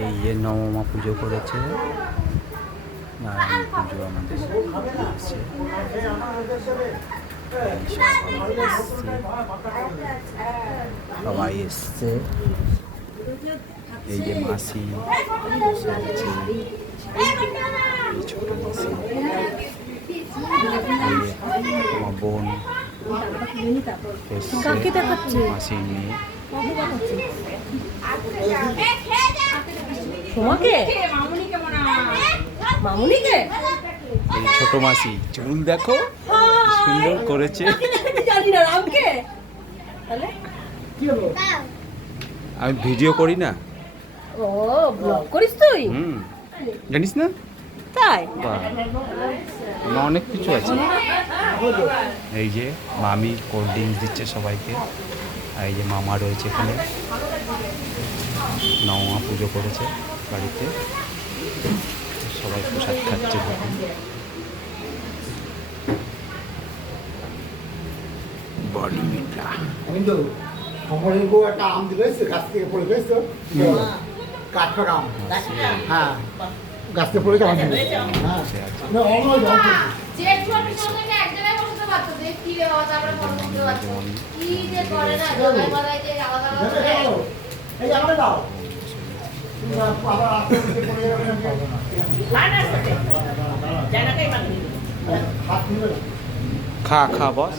এই যে নবমা পুজো করেছে, নারায়ণ পুজো আমাদের এসছে। সবাই এসছে, এই যে মাসি বসে আছে, এই ছোট মাসি, আমার বোন এসছে মাসি নিয়ে। এই ছোট মাসি চুল দেখো সুন্দর করেছে। আমি ভিডিও করি না। ও ব্লগ করিস তুই? জানিস না? তাই আমার অনেক কিছু আছে। এই যে মামি কোল্ড ড্রিঙ্কস দিচ্ছে সবাইকে, আর এই যে মামা রয়েছে এখানে, নবমা পুজো করেছে বাড়িতে, সবাই প্রসাদ খাচ্ছে। দেখুন বডি মিটা কিন্তু শহরের বউ একটা আম দিল গাছ থেকে পড়ে গেছে, কাঠ পাকা আম। হ্যাঁ, গাছ থেকে পড়ে আম দিল। হ্যাঁ, না অন্য জল খা খা বস।